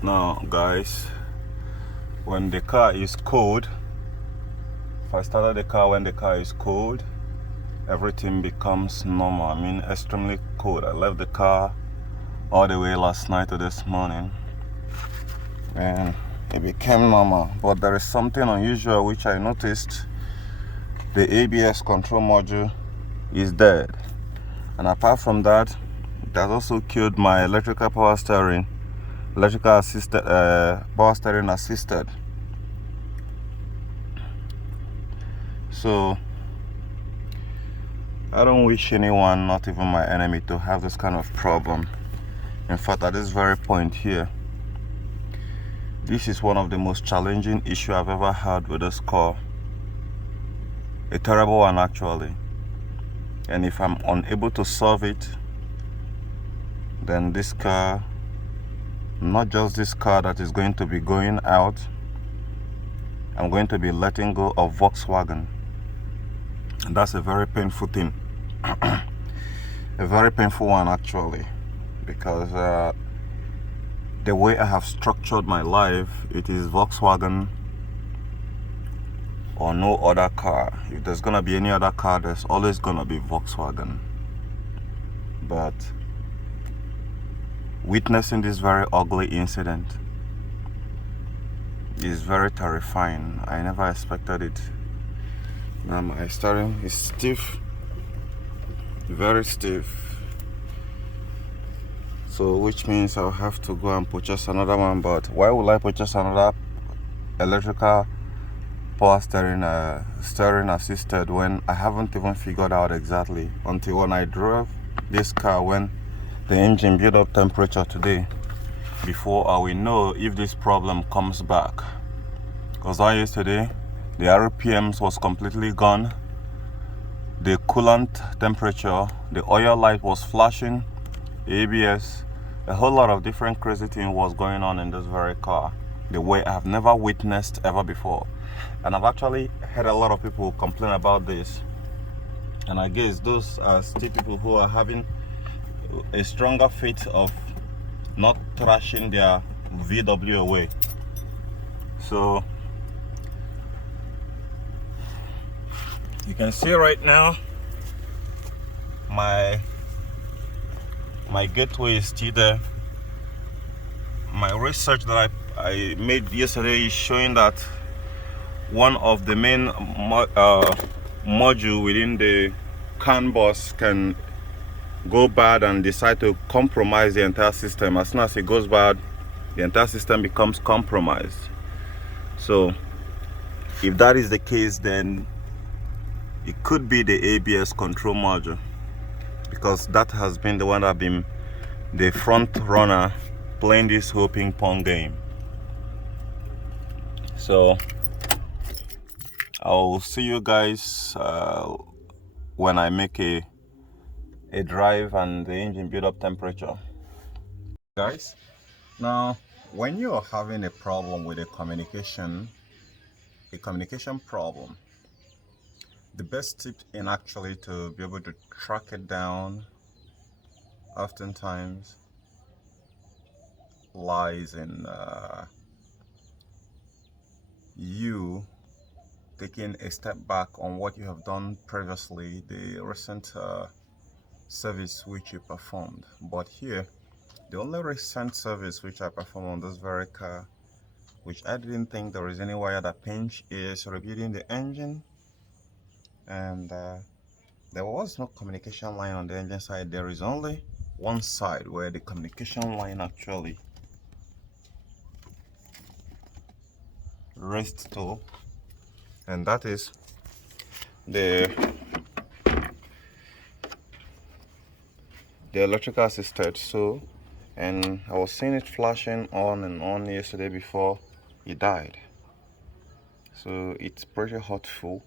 Now guys, when the car is cold, if I started the car when the car is cold, everything becomes normal. I mean extremely cold. I left the car all the way last night to this morning and it became normal. But there is something unusual which I noticed. The ABS control module is dead, and apart from that, it has also killed my electrical power steering, electrical assisted power steering assisted. So I don't wish anyone, not even my enemy, to have this kind of problem. In fact, at this very point here, this is one of the most challenging issues I've ever had with this car. A terrible one actually. And if I'm unable to solve it, then this car, not just this car that is going to be going out, I'm going to be letting go of Volkswagen. And that's a very painful thing. A very painful one actually, because the way I have structured my life, it is Volkswagen or no other car. If there's gonna be any other car, there's always gonna be Volkswagen. But witnessing this very ugly incident is very terrifying. I never expected it. Now my steering is stiff, very stiff. So which means I'll have to go and purchase another one. But why would I purchase another electrical power steering assisted when I haven't even figured out exactly until when I drove this car, when the engine built up temperature today, before I will know if this problem comes back. Because yesterday the RPMs was completely gone, the coolant temperature, the oil light was flashing, ABS, a whole lot of different crazy things was going on in this very car, the way I have never witnessed ever before. And I've actually heard a lot of people complain about this, and I guess those are still people who are having a stronger faith of not thrashing their VW away. So you can see right now my gateway is still there. My research that I made yesterday is showing that one of the main module within the CAN bus can go bad and decide to compromise the entire system. As soon as it goes bad, the entire system becomes compromised. So if that is the case, then it could be the ABS control module, because that has been the one that been the front runner playing this whole ping pong game. So I'll see you guys when I make a drive and the engine build up temperature. Guys, now when you're having a problem with a communication problem, the best tip in actually to be able to track it down oftentimes lies in you taking a step back on what you have done previously, the recent service which you performed. But here, the only recent service which I performed on this very car, which I didn't think there is any wire that pinch, is rebuilding the engine. And there was no communication line on the engine side. There is only one side where the communication line actually rests to, and that is the electrical assisted. So, and I was seeing it flashing on and on yesterday before it died. So it's pretty hotful.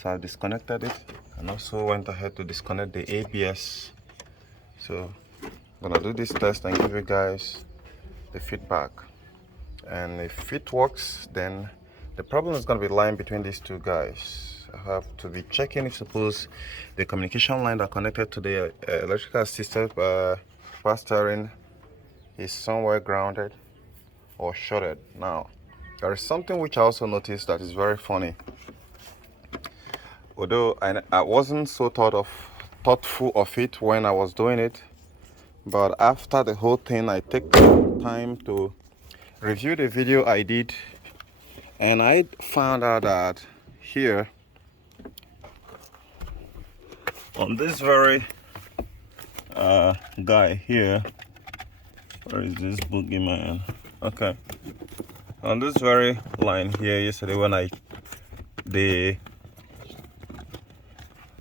So I disconnected it and also went ahead to disconnect the ABS. So I'm gonna do this test and give you guys the feedback. And if it works, then the problem is gonna be lying between these two guys. I have to be checking if suppose the communication line that connected to the electrical assisted power steering is somewhere grounded. or shorted. Now, there is something which I also noticed that is very funny. Although I wasn't so thoughtful of it when I was doing it, but after the whole thing, I take time to review the video I did, and I found out that here on this very guy here, where is this boogeyman? Okay, on this very line here yesterday, when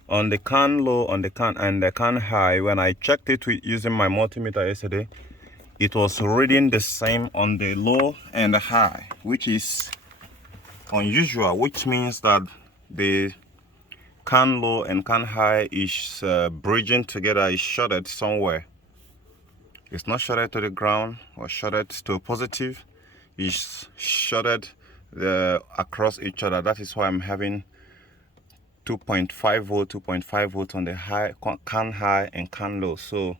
on the can low, on the can and the can high, when I checked it with using my multimeter yesterday, it was reading the same on the low and the high, which is unusual, which means that the can low and can high is bridging together, is shorted somewhere. It's not shorted to the ground or shorted to positive, it's shorted across each other. That is why I'm having 2.5 volt, 2.5 volt on the high, can high and can low. So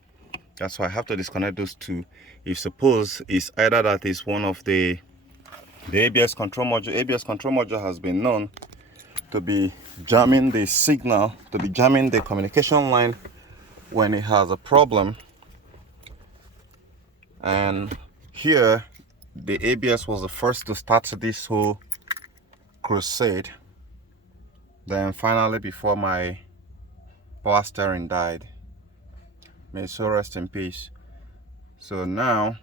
that's why I have to disconnect those two. If suppose it's either that is one of the ABS control module. ABS control module has been known to be jamming the signal, to be jamming the communication line when it has a problem. And here the ABS was the first to start this whole crusade. Then finally, before my power steering died, may it so rest in peace. So now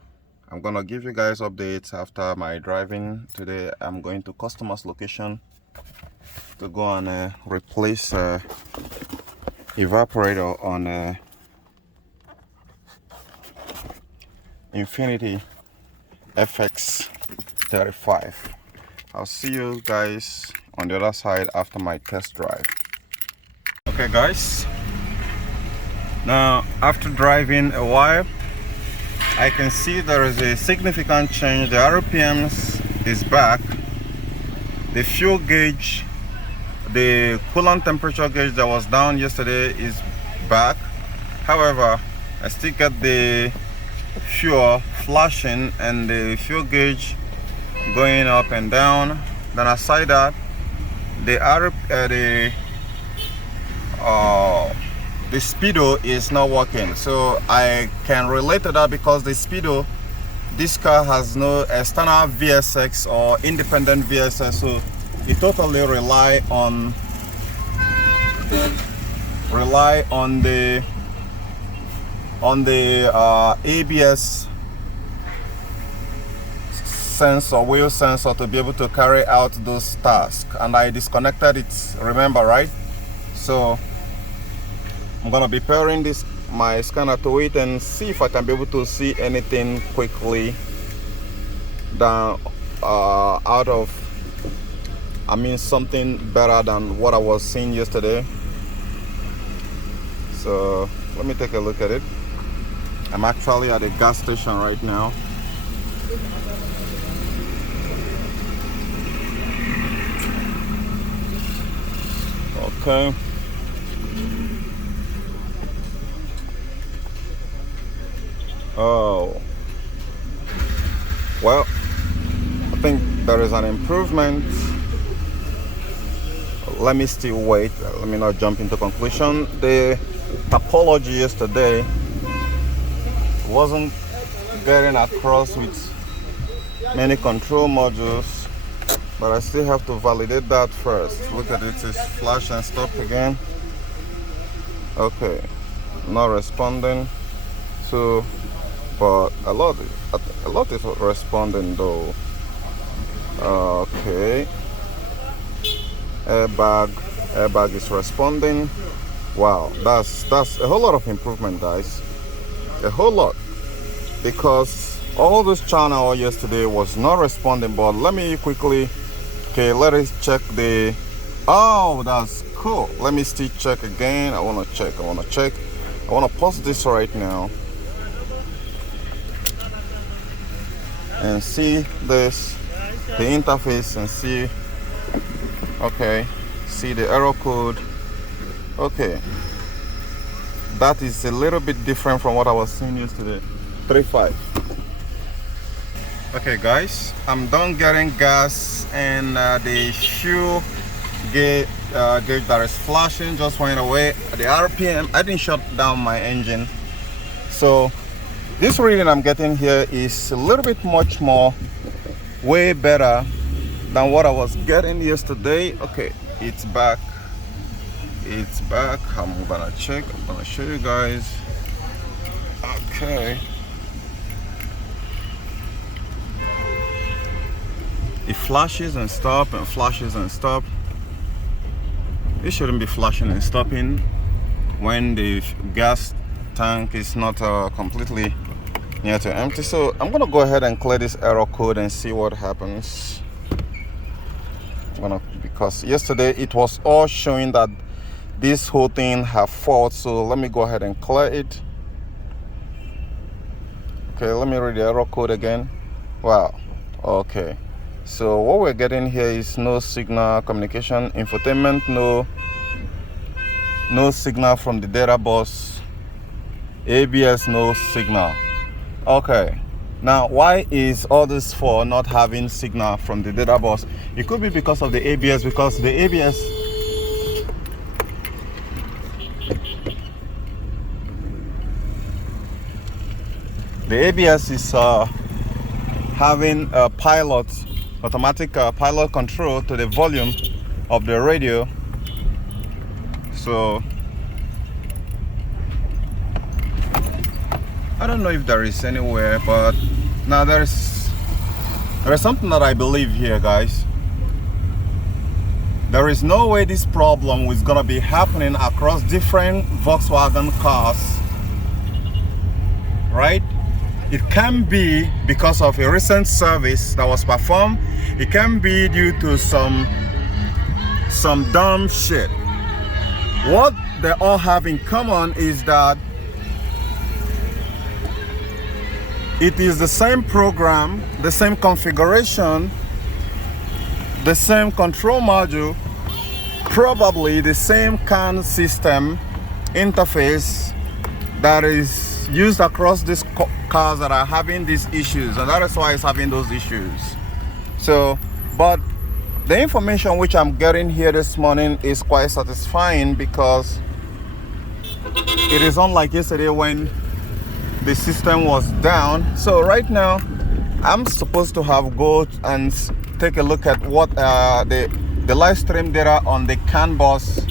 I'm gonna give you guys updates after my driving today. I'm going to customer's location to go and replace evaporator on Infiniti FX35. I'll see you guys on the other side after my test drive. Okay guys, now after driving a while, I can see there is a significant change. The RPMs is back, the fuel gauge, the coolant temperature gauge that was down yesterday is back. However, I still get the fuel flashing and the fuel gauge going up and down. Then aside that, the speedo is not working. So I can relate to that because the speedo, this car has no external VSX or independent VSX, so it totally rely on the ABS sensor, wheel sensor, to be able to carry out those tasks. And I disconnected it, remember, right? So I'm gonna be pairing my scanner to it and see if I can be able to see anything quickly down something better than what I was seeing yesterday. So let me take a look at it. I'm actually at a gas station right now. Okay. Oh, well, I think there is an improvement. Let me still wait. Let me not jump into conclusion. The topology yesterday wasn't getting across with many control modules, but I still have to validate that first. Look at it, it's flash and stop again. Okay, not responding. So, but a lot is responding though. Okay, airbag is responding. Wow, that's a whole lot of improvement, guys, a whole lot, because all this channel yesterday was not responding. But let me quickly, okay, let us check the, oh, that's cool. Let me still check again. I want to pause this right now and see this, the interface, and see, okay, see the error code. Okay, that is a little bit different from what I was seeing yesterday. 3.5. Okay guys, I'm done getting gas, and the fuel gauge that is flashing just went away. The RPM, I didn't shut down my engine, so this reading I'm getting here is a little bit much more, way better than what I was getting yesterday. Okay, it's back. It's back. I'm gonna check. I'm gonna show you guys. Okay. It flashes and stop and flashes and stop. It shouldn't be flashing and stopping when the gas tank is not completely near to empty. So I'm gonna go ahead and clear this error code and see what happens. Because yesterday it was all showing that this whole thing have fault. So let me go ahead and clear it. Okay, let me read the error code again. Wow. Okay. So what we're getting here is no signal communication, infotainment, no signal from the data bus, ABS, no signal. Okay, now why is all this for not having signal from the data bus? It could be because of the ABS, because the ABS is having a automatic pilot control to the volume of the radio. So I don't know if there is anywhere, but now there is something that I believe here, guys. There is no way this problem is gonna be happening across different Volkswagen cars, right? It can be because of a recent service that was performed. It can be due to some dumb shit. What they all have in common is that it is the same program, the same configuration, the same control module, probably the same CAN system interface that is used across these cars that are having these issues, and that is why it's having those issues. So, but the information which I'm getting here this morning is quite satisfying, because it is unlike yesterday when the system was down. So right now I'm supposed to have go and take a look at what the live stream data on the CAN bus.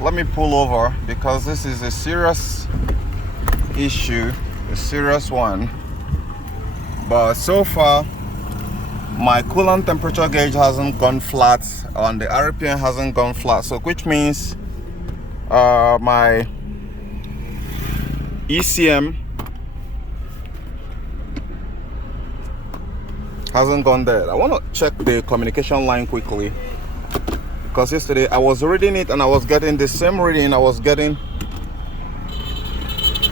Let me pull over, because this is a serious issue, a serious one. But so far my coolant temperature gauge hasn't gone flat, and the RPM hasn't gone flat, so which means my ECM hasn't gone there. I want to check the communication line quickly, because yesterday I was reading it and I was getting the same reading I was getting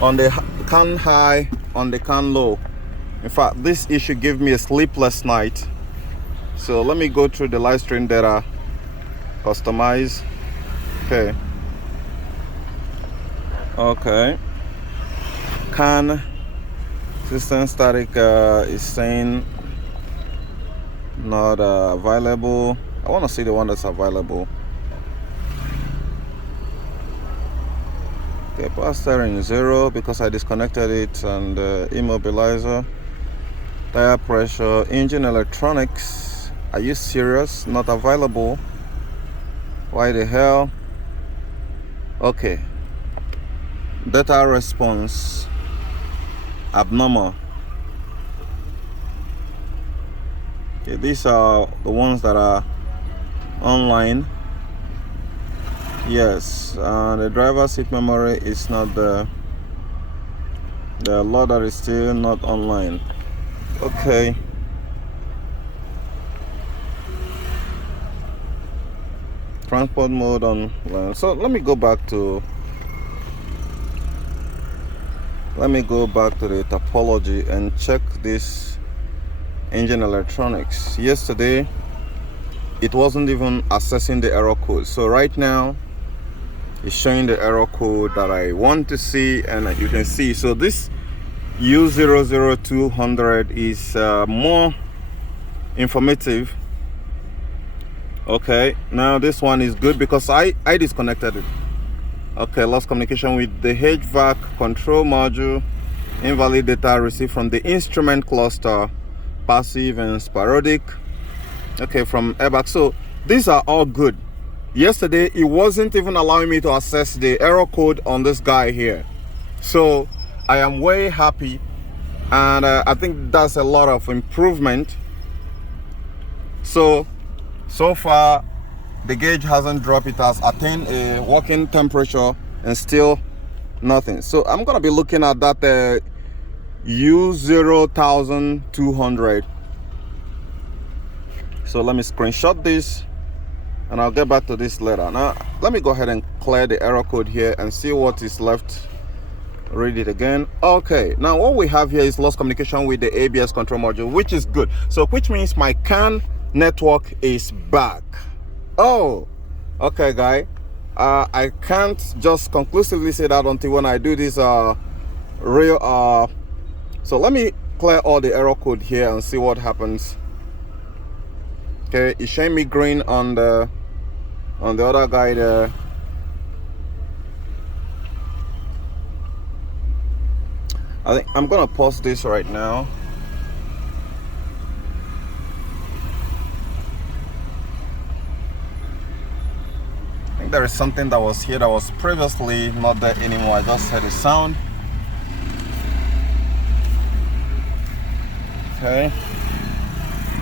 on the CAN high, on the CAN low. In fact, this issue gave me a sleepless night. So let me go through the live stream data, customize. Okay, CAN system static is saying not available. I want to see the one that's available. Okay, power steering 0 because I disconnected it, and immobilizer, tire pressure, engine electronics. Are you serious? Not available. Why the hell? Okay, data response abnormal. Okay, these are the ones that are online. Yes, the driver seat memory is not there. The loader is still not online. Okay. Transport mode on. So let me go back to the topology and check this engine electronics. Yesterday it wasn't even accessing the error code, so right now it's showing the error code that I want to see, and you can see. So this U00200 is more informative. Okay, now this one is good because I disconnected it. Okay, lost communication with the HVAC control module, invalid data received from the instrument cluster, passive and sporadic. Okay, from airbag. So these are all good. Yesterday it wasn't even allowing me to access the error code on this guy here, so I am way happy, and I think that's a lot of improvement. So far the gauge hasn't dropped. It has attained a working temperature and still nothing. So I'm gonna be looking at that U0200. So let me screenshot this and I'll get back to this later. Now let me go ahead and clear the error code here and see what is left. Read it again. Okay, now what we have here is lost communication with the ABS control module, which is good. So which means my CAN network is back. Oh, okay, guy. I can't just conclusively say that until when I do this real so let me clear all the error code here and see what happens. Okay, it's showing me green on the other guy there. I think I'm gonna pause this right now. I think there is something that was here that was previously not there anymore. I just heard a sound. Okay,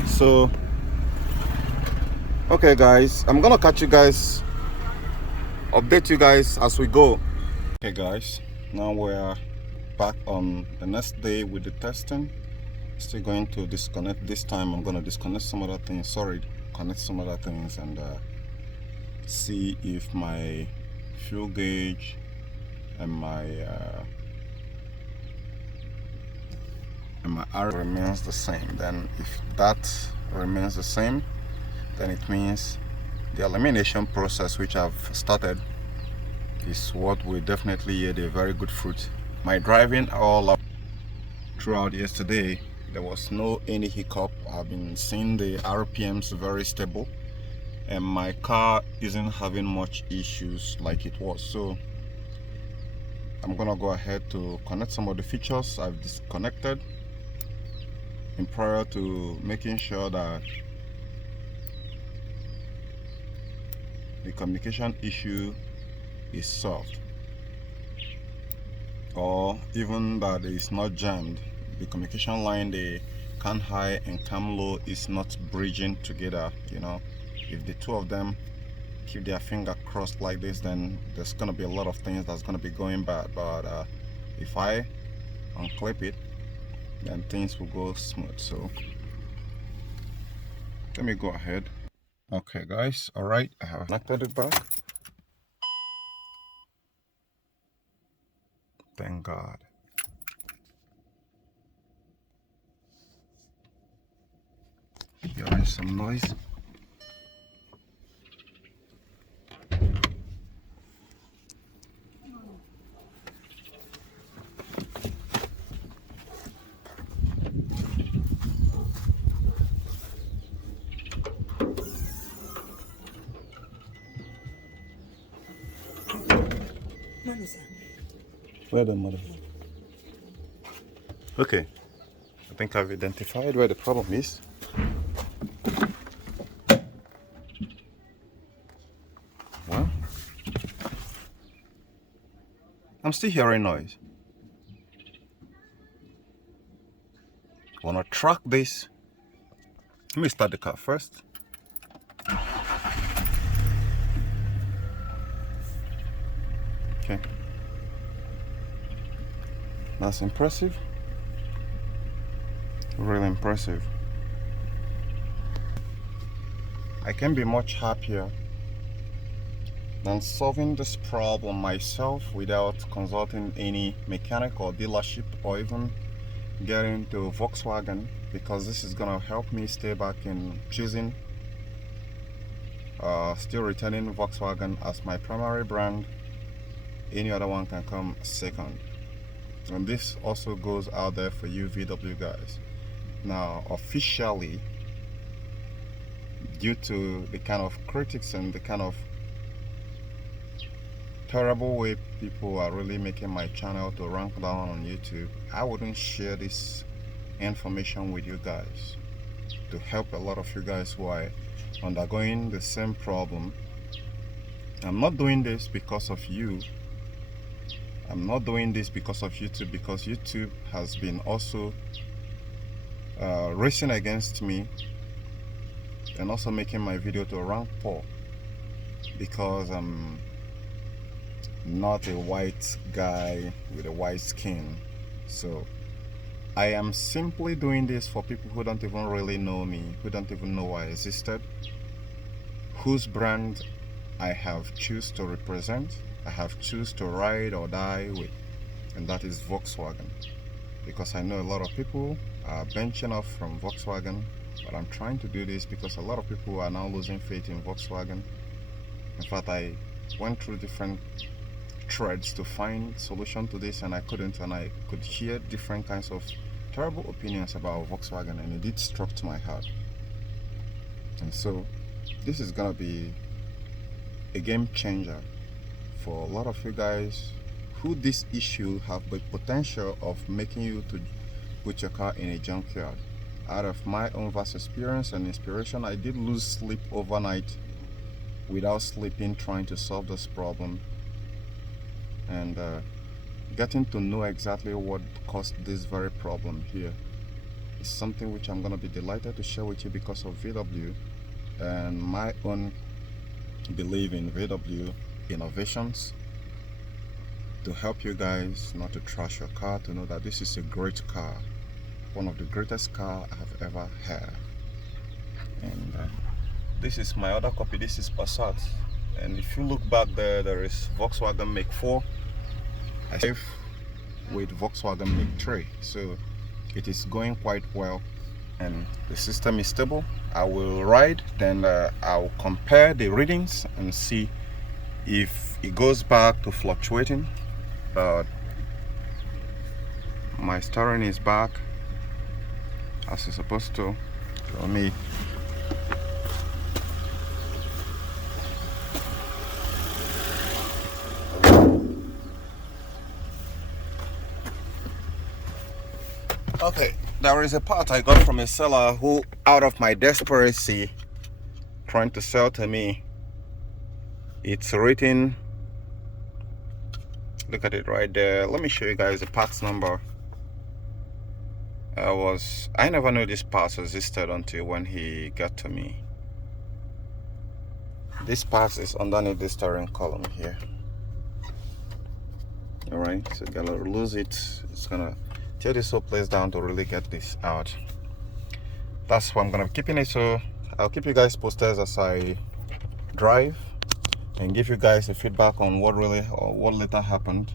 so okay guys, I'm gonna catch you guys, update you guys as we go. Okay guys, now we're back on the next day with the testing. Still going to disconnect. This time I'm going to disconnect some other things, connect some other things, and see if my fuel gauge and my R remains the same. Then if that remains the same, then it means the elimination process which I've started is what will definitely yield a very good fruit. My driving all up throughout yesterday, there was any hiccup. I've been seeing the RPMs very stable, and my car isn't having much issues like it was. So I'm gonna go ahead to connect some of the features I've disconnected in prior to making sure that the communication issue is solved, or even that it's not jammed. The communication line, the CAN high and CAN low, is not bridging together. You know, if the two of them keep their finger crossed like this, then there's gonna be a lot of things that's gonna be going bad. But if I unclip it, then things will go smooth. So let me go ahead. Okay guys, all right, I have connected it back. Thank God. Hearing some noise. Where the mother? Okay, I think I've identified where the problem is. Well, I'm still hearing noise. Wanna track this? Let me start the car first. Okay, that's impressive. Really impressive. I can be much happier than solving this problem myself without consulting any mechanic or dealership, or even getting to Volkswagen, because this is gonna help me stay back in choosing, still retaining Volkswagen as my primary brand. Any other one can come second. And this also goes out there for you VW guys. Now officially, due to the kind of critics and the kind of terrible way people are really making my channel to rank down on YouTube, I wouldn't share this information with you guys to help a lot of you guys who are undergoing the same problem. I'm not doing this because of you. I'm not doing this because of YouTube, because YouTube has been also racing against me and also making my video to rank poor because I'm not a white guy with a white skin. So I am simply doing this for people who don't even really know me, who don't even know I existed, whose brand I have choose to represent, I have choose to ride or die with, and that is Volkswagen. Because I know a lot of people are benching off from Volkswagen, but I'm trying to do this because a lot of people are now losing faith in Volkswagen. In fact, I went through different threads to find solution to this, and I couldn't, and I could hear different kinds of terrible opinions about Volkswagen, and it did struck to my heart. And so this is gonna be a game changer for a lot of you guys who this issue have the potential of making you to put your car in a junkyard. Out of my own vast experience and inspiration, I did lose sleep overnight without sleeping trying to solve this problem, and getting to know exactly what caused this very problem here is something which I'm going to be delighted to share with you because of VW and my own belief in VW innovations to help you guys not to trash your car, to know that this is a great car, one of the greatest car I have ever had. And this is my other copy. This is Passat, and if you look back there is Volkswagen MK5 with Volkswagen MK3, so it is going quite well and the system is stable. I will ride, then I'll compare the readings and see if it goes back to fluctuating. My steering is back as it's supposed to. Let me okay, there is a part I got from a seller who, out of my desperation, trying to sell to me. It's written, look at it right there. Let me show you guys the parts number. I never knew this part existed until when he got to me. This part is underneath the steering column here. Alright, so you gotta lose it. It's gonna tear this whole place down to really get this out. That's why I'm gonna be keeping it, so I'll keep you guys posted as I drive and give you guys a feedback on what really or what later happened.